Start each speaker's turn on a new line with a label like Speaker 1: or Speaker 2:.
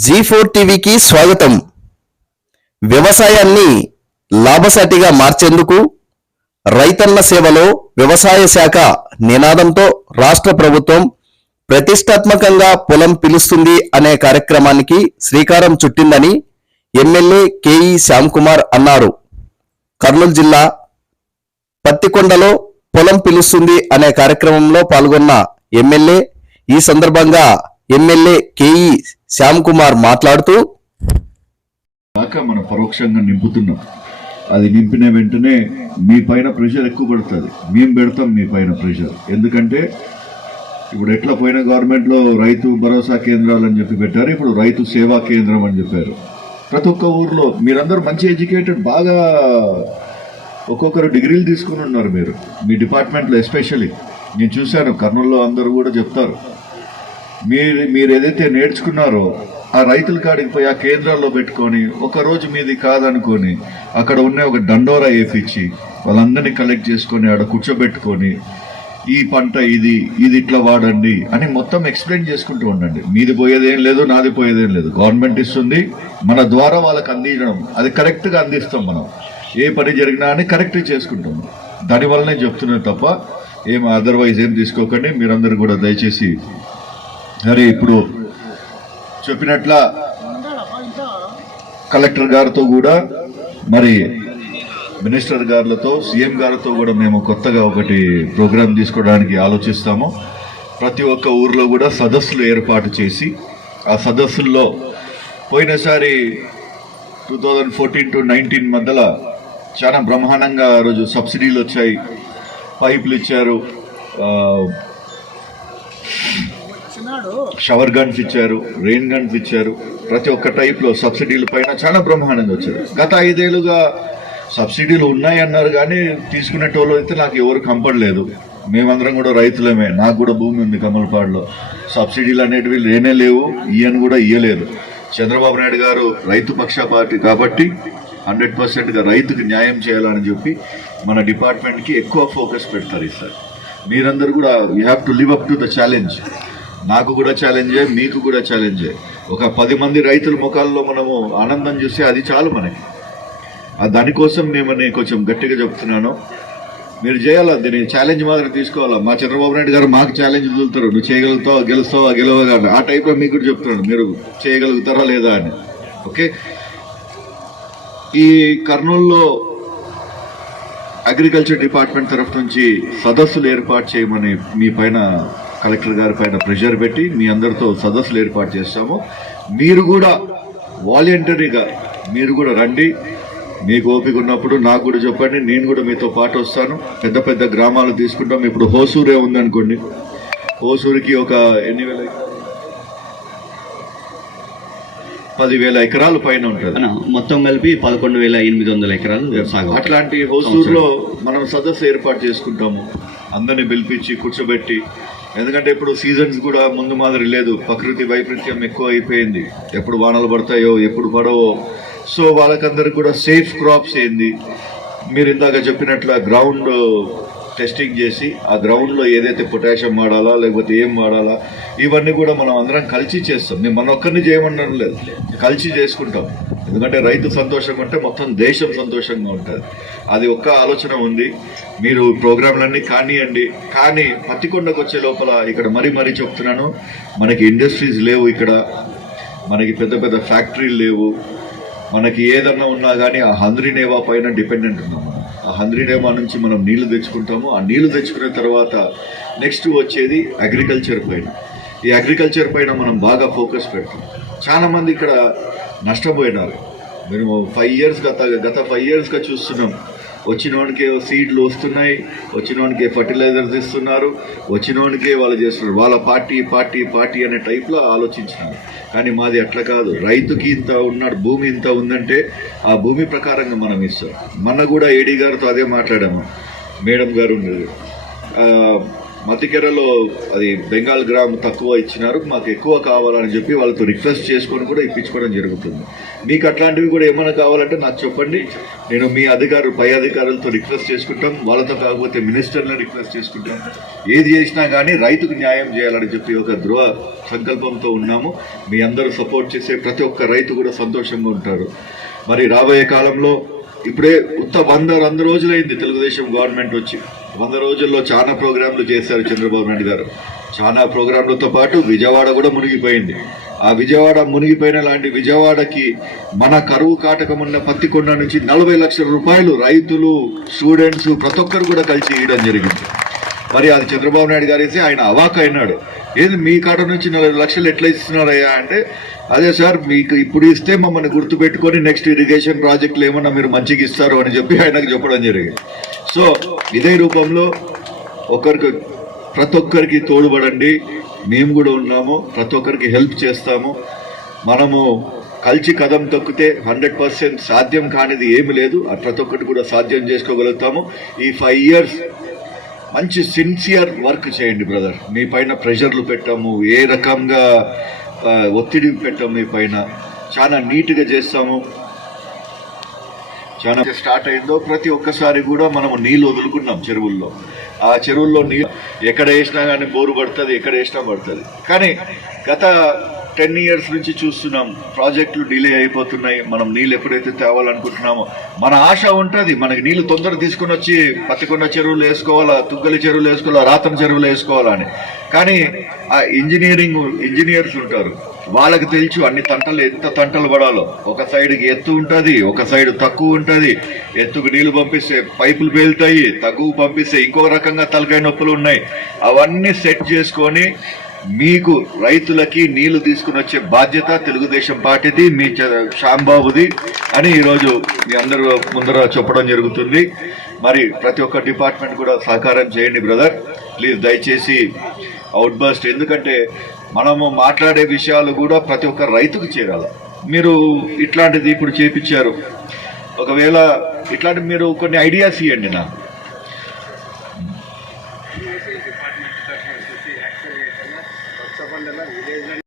Speaker 1: G four టీవీకి స్వాగతం. వ్యవసాయాన్ని లాభసాటిగా మార్చేందుకు రైతన్న సేవలో వ్యవసాయ శాఖ నినాదంతో రాష్ట్ర ప్రభుత్వం ప్రతిష్టాత్మకంగా పొలం పిలుస్తుంది అనే కార్యక్రమానికి శ్రీకారం చుట్టిందని ఎమ్మెల్యే కేఈ శ్యామ్కుమార్ అన్నారు. కర్నూలు జిల్లా పత్తికొండలో పొలం పిలుస్తుంది అనే కార్యక్రమంలో పాల్గొన్న ఎమ్మెల్యే ఈ సందర్భంగా ఎమ్మెల్యే కేఈ శ్యామ్ కుమార్ మాట్లాడుతూ
Speaker 2: దాకా మనం పరోక్షంగా నింపుతున్నాం. అది నింపిన వెంటనే మీ పైన ప్రెషర్ ఎక్కువ పడుతుంది. మేము పెడతాం మీ పైన ప్రెషర్. ఎందుకంటే ఇప్పుడు ఎట్లా పోయిన గవర్నమెంట్లో రైతు భరోసా కేంద్రాలు అని చెప్పి పెట్టారు. ఇప్పుడు రైతు సేవా కేంద్రం అని చెప్పారు. ప్రతి ఒక్క ఊర్లో మీరందరూ మంచి ఎడ్యుకేటెడ్ బాగా ఒక్కొక్కరు డిగ్రీలు తీసుకుని ఉన్నారు మీరు. మీ డిపార్ట్మెంట్లో ఎస్పెషల్లీ నేను చూశాను కర్నూలులో అందరూ కూడా చెప్తారు. మీరు మీరు ఏదైతే నేర్చుకున్నారో ఆ రైతుల కాడికి పోయి ఆ కేంద్రాల్లో పెట్టుకొని ఒక రోజు మీది కాదనుకొని అక్కడ ఉన్న ఒక దండోరా వేపించి వాళ్ళందరినీ కలెక్ట్ చేసుకొని ఆడ కూర్చోబెట్టుకొని ఈ పంట ఇది ఇది ఇట్లా వాడండి అని మొత్తం ఎక్స్ప్లెయిన్ చేసుకుంటూ ఉండండి. మీది పోయేదేం లేదు నాది పోయేదేం లేదు. గవర్నమెంట్ ఇస్తుంది మన ద్వారా వాళ్ళకి అందించడం. అది కరెక్ట్గా అందిస్తాం మనం. ఏ పని జరిగినా అని కరెక్ట్ చేసుకుంటాం. దానివల్లనే చెప్తున్నాను తప్ప ఏం అదర్వైజ్ ఏం తీసుకోకండి. మీరందరూ కూడా దయచేసి మరి ఇప్పుడు చెప్పినట్ల కలెక్టర్ గారితో కూడా మరి మినిస్టర్ గారులతో సీఎం గారితో కూడా మేము కొత్తగా ఒకటి ప్రోగ్రాం తీసుకోవడానికి ఆలోచిస్తాము. ప్రతి ఒక్క ఊర్లో కూడా సదస్సులు ఏర్పాటు చేసి ఆ సదస్సుల్లో పోయినసారి two thousand fourteen to nineteen మధ్యలో చాలా బ్రహ్మాండంగా ఆ రోజు సబ్సిడీలు వచ్చాయి పైపులు ఇచ్చారు షవర్ గన్స్ ఇచ్చారు రెయిన్ గన్స్ ఇచ్చారు. ప్రతి ఒక్క టైప్లో సబ్సిడీల పైన చాలా బ్రహ్మాండంగా వచ్చారు. గత ఐదేళ్ళుగా సబ్సిడీలు ఉన్నాయి అన్నారు కానీ తీసుకునేటోళ్ళు అయితే నాకు ఎవరు కంపడలేదు మేమందరం కూడా రైతులమే. నాకు కూడా భూమి ఉంది కమలపాడులో. సబ్సిడీలు అనేటివి లేనే లేవు ఈయన కూడా ఇయ్యలేదు. చంద్రబాబు నాయుడు గారు రైతు పక్షపాతి కాబట్టి హండ్రెడ్ పర్సెంట్గా రైతుకు న్యాయం చేయాలని చెప్పి మన డిపార్ట్మెంట్కి ఎక్కువ ఫోకస్ పెడతారు ఈసారి మీరందరూ కూడా you have to live up to the challenge నాకు కూడా ఛాలెంజే మీకు కూడా ఛాలెంజే ఒక పది మంది రైతుల ముఖాల్లో మనము ఆనందం చూస్తే అది చాలు మనకి. దానికోసం మిమ్మల్ని కొంచెం గట్టిగా చెప్తున్నాను. మీరు చేయాలా? దీన్ని ఛాలెంజ్ మాత్రం తీసుకోవాలా? మా చంద్రబాబు నాయుడు గారు మాకు ఛాలెంజ్ వదులుతారు. నువ్వు చేయగలుగుతావా గెలుస్తావా గెలవగా ఆ టైప్లో మీకు కూడా చెప్తున్నాను. మీరు చేయగలుగుతారా లేదా అని. ఓకే ఈ కర్నూలులో అగ్రికల్చర్ డిపార్ట్మెంట్ తరఫు నుంచి సదస్సులు ఏర్పాటు చేయమని మీ పైన కలెక్టర్ గారి పైన ప్రెషర్ పెట్టి మీ అందరితో సదస్సులు ఏర్పాటు చేస్తాము. మీరు కూడా వాలంటరీగా మీరు కూడా రండి. మీకు ఓపిక ఉన్నప్పుడు నాకు కూడా చెప్పండి. నేను కూడా మీతో పాటు వస్తాను. పెద్ద పెద్ద గ్రామాలు తీసుకుంటాం. ఇప్పుడు హోసూరే ఉందనుకోండి. హోసూరికి ఒక ఎన్ని వేల పదివేల ఎకరాలు పైన ఉంటుంది.
Speaker 3: మొత్తం కలిపి పదకొండు వేల ఎనిమిది వందల ఎకరాలు వ్యవసాయం
Speaker 2: అట్లాంటి హోసూరులో మనం సదస్సు ఏర్పాటు చేసుకుంటాము. అందరిని పిలిపించి కూర్చోబెట్టి ఎందుకంటే ఇప్పుడు సీజన్స్ కూడా ముందు మాదిరి లేదు. ప్రకృతి వైపరీత్యం ఎక్కువ అయిపోయింది ఎప్పుడు వానలు పడతాయో ఎప్పుడు పడవో. సో వాళ్ళకందరికి కూడా సేఫ్ క్రాప్స్ ఏంది. మీరు ఇందాక చెప్పినట్లు గ్రౌండ్ టెస్టింగ్ చేసి ఆ గ్రౌండ్లో ఏదైతే పొటాషియం వాడాలా లేకపోతే ఏం వాడాలా ఇవన్నీ కూడా మనం అందరం కలిసి చేస్తాం. మేము మన ఒక్కరిని చేయమనడం లేదు. కలిసి చేసుకుంటాం. ఎందుకంటే రైతు సంతోషంగా ఉంటే మొత్తం దేశం సంతోషంగా ఉంటుంది. అది ఒక్క ఆలోచన ఉంది. మీరు ప్రోగ్రాంలన్నీ కానివ్వండి కానీ పత్తికొండకు వచ్చే లోపల ఇక్కడ మరీ మరీ చెప్తున్నాను. మనకి ఇండస్ట్రీస్ లేవు ఇక్కడ. మనకి పెద్ద పెద్ద ఫ్యాక్టరీలు లేవు. మనకి ఏదన్నా ఉన్నా కానీ ఆ హంద్రీనేవా పైన డిపెండెంట్ ఉన్నాం ఆ ఆ హంద్రీనేవా నుంచి మనం నీళ్ళు తెచ్చుకుంటాము. ఆ నీళ్ళు తెచ్చుకున్న తర్వాత నెక్స్ట్ వచ్చేది అగ్రికల్చర్ పైన. ఈ అగ్రికల్చర్ పైన మనం బాగా ఫోకస్ పెడతాం. చాలామంది ఇక్కడ నష్టపోయినారు. మేము ఫైవ్ ఇయర్స్ గత గత ఫైవ్ ఇయర్స్గా చూస్తున్నాం. వచ్చినోడికే సీడ్లు వస్తున్నాయి వచ్చినోడికే ఫర్టిలైజర్స్ ఇస్తున్నారు వచ్చినోడికే వాళ్ళు చేస్తున్నారు. వాళ్ళ పార్టీ పార్టీ పార్టీ అనే టైప్లో ఆలోచించినారు కానీ మాది అట్లా కాదు. రైతుకి ఇంత ఉన్నాడు భూమి ఇంత ఉందంటే ఆ భూమి ప్రకారంగా మనం ఇస్తాం. మన కూడా ఏడీ గారితో అదే మాట్లాడాము. మేడం గారు ఉండేది మతికెరలో అది బెంగాల్ గ్రామ్ తక్కువ ఇచ్చినారు మాకు ఎక్కువ కావాలని చెప్పి వాళ్ళతో రిక్వెస్ట్ చేసుకొని కూడా ఇప్పించుకోవడం జరుగుతుంది. మీకు అట్లాంటివి కూడా ఏమైనా కావాలంటే నాకు చెప్పండి. నేను మీ అధికారులు పై అధికారులతో రిక్వెస్ట్ చేసుకుంటాం. వాళ్ళతో కాకపోతే మినిస్టర్ని రిక్వెస్ట్ చేసుకుంటాం. ఏది చేసినా కానీ రైతుకు న్యాయం చేయాలని చెప్పి ఒక ధృవ సంకల్పంతో ఉన్నాము. మీ అందరూ సపోర్ట్ చేసే ప్రతి ఒక్క రైతు కూడా సంతోషంగా ఉంటారు. మరి రాబోయే కాలంలో ఇప్పుడే ఉత్త వంద వంద రోజులైంది తెలుగుదేశం గవర్నమెంట్ వచ్చి. వంద రోజుల్లో చాలా ప్రోగ్రాంలు చేశారు చంద్రబాబు నాయుడు గారు. చాలా ప్రోగ్రాంలతో పాటు విజయవాడ కూడా మునిగిపోయింది. ఆ విజయవాడ మునిగిపోయిన లాంటి విజయవాడకి మన కరువు కాటకం ఉన్న పత్తికొండ నుంచి నలభై లక్షల రూపాయలు రైతులు స్టూడెంట్స్ ప్రతి ఒక్కరు కూడా కలిసి ఇవ్వడం జరిగింది. మరి అది చంద్రబాబు నాయుడు గారు వేసి ఆయన అవాక్ అయినాడు. ఏది మీ కాడ నుంచి నలభై లక్షలు ఎట్లా ఇస్తున్నారయ్యా అంటే అదే సార్ మీకు ఇప్పుడు ఇస్తే మమ్మల్ని గుర్తుపెట్టుకొని నెక్స్ట్ ఇరిగేషన్ ప్రాజెక్టులు ఏమన్నా మీరు మంచిగా ఇస్తారు అని చెప్పి ఆయనకు చెప్పడం జరిగింది. సో ఇదే రూపంలో ఒకరికి ప్రతి ఒక్కరికి తోడుపడండి. మేము కూడా ఉన్నాము. ప్రతి ఒక్కరికి హెల్ప్ చేస్తాము. మనము కలిసి కదం తొక్కితే హండ్రెడ్ పర్సెంట్ సాధ్యం కానిది ఏమి లేదు. ప్రతి ఒక్కటి కూడా సాధ్యం చేసుకోగలుగుతాము. ఈ ఫైవ్ ఇయర్స్ మంచి సిన్సియర్ వర్క్ చేయండి బ్రదర్ మీ పైన ప్రెషర్లు పెట్టాము. ఏ రకంగా ఒత్తిడి పెట్టాము మీ పైన. చాలా నీట్గా చేస్తాము. చాలా స్టార్ట్ అయిందో ప్రతి ఒక్కసారి కూడా మనము నీళ్ళు వదులుకున్నాం చెరువుల్లో. ఆ చెరువుల్లో నీళ్ళు ఎక్కడ వేసినా కానీ బోరు పడుతుంది ఎక్కడ వేసినా పడుతుంది. కానీ గత టెన్ ఇయర్స్ నుంచి చూస్తున్నాం. ప్రాజెక్టులు డిలే అయిపోతున్నాయి. మనం నీళ్ళు ఎప్పుడైతే తేవాలనుకుంటున్నామో మన ఆశ ఉంటుంది. మనకి నీళ్ళు తొందర తీసుకుని వచ్చి పత్తికొండ చెరువులు వేసుకోవాలా తుగ్గలి చెరువులు వేసుకోవాలా రాతన చెరువులు వేసుకోవాలా అని. కానీ ఆ ఇంజనీరింగ్ ఇంజనీర్స్ ఉంటారు. వాళ్ళకి తెలుసు అన్ని తంటలు ఎంత తంటలు పడాలో. ఒక సైడ్కి ఎత్తు ఉంటుంది ఒక సైడ్ తక్కువ ఉంటుంది. ఎత్తుకు నీళ్ళు పంపిస్తే పైపులు పేలుతాయి తక్కువ పంపిస్తే ఇంకో రకంగా తలకాయ నొప్పులు ఉన్నాయి. అవన్నీ సెట్ చేసుకొని మీకు రైతులకి నీళ్ళు తీసుకుని వచ్చే బాధ్యత తెలుగుదేశం పార్టీది మీ చ- శ్యాంబాబుది అని ఈరోజు మీ అందరూ ముందర చెప్పడం జరుగుతుంది. మరి ప్రతి ఒక్క డిపార్ట్మెంట్ కూడా సహకారం చేయండి బ్రదర్. ప్లీజ్ దయచేసి అవుట్ బస్ట్ ఎందుకంటే మనము మాట్లాడే విషయాలు కూడా ప్రతి ఒక్క రైతుకు చేరాలి. మీరు ఇట్లాంటిది ఇప్పుడు చేపించారు. ఒకవేళ ఇట్లాంటి మీరు కొన్ని ఐడియాస్ ఇవ్వండి నాకు.